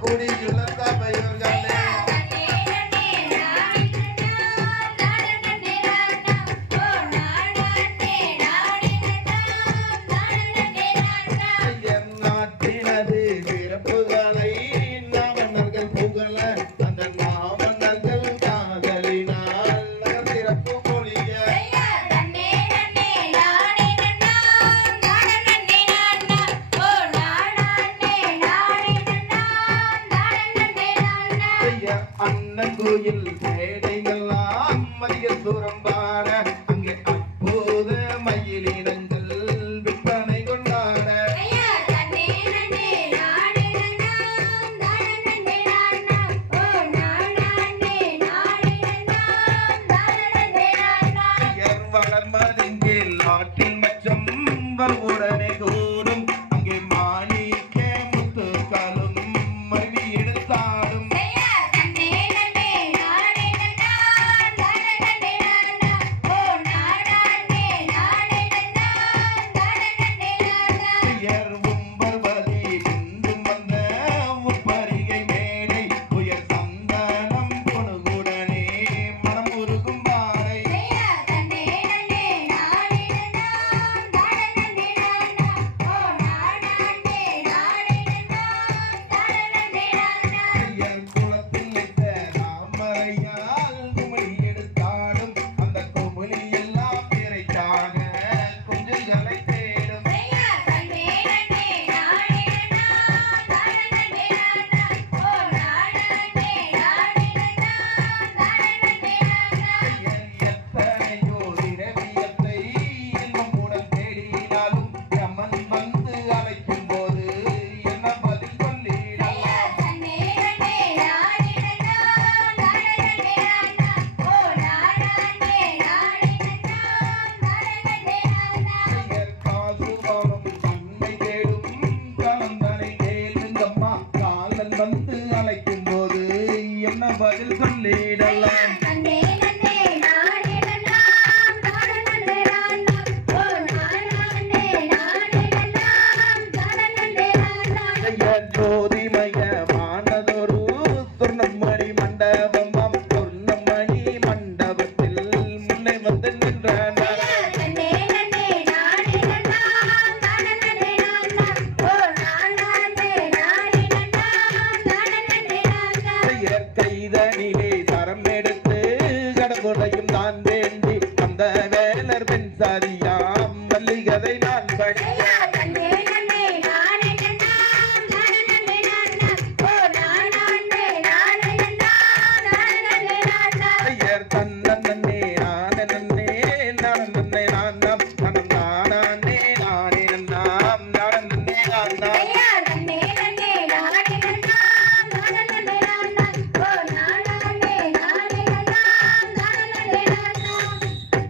குடி இழந்த பயிர்கள் అన్నకు ఇల్లేడు காலன் வந்து அழைக்கும் போது என்ன பதில் சொல்லிடலாம்? வேலர் பெண் சாதியாம் மல்லிகதை நான் படிக்க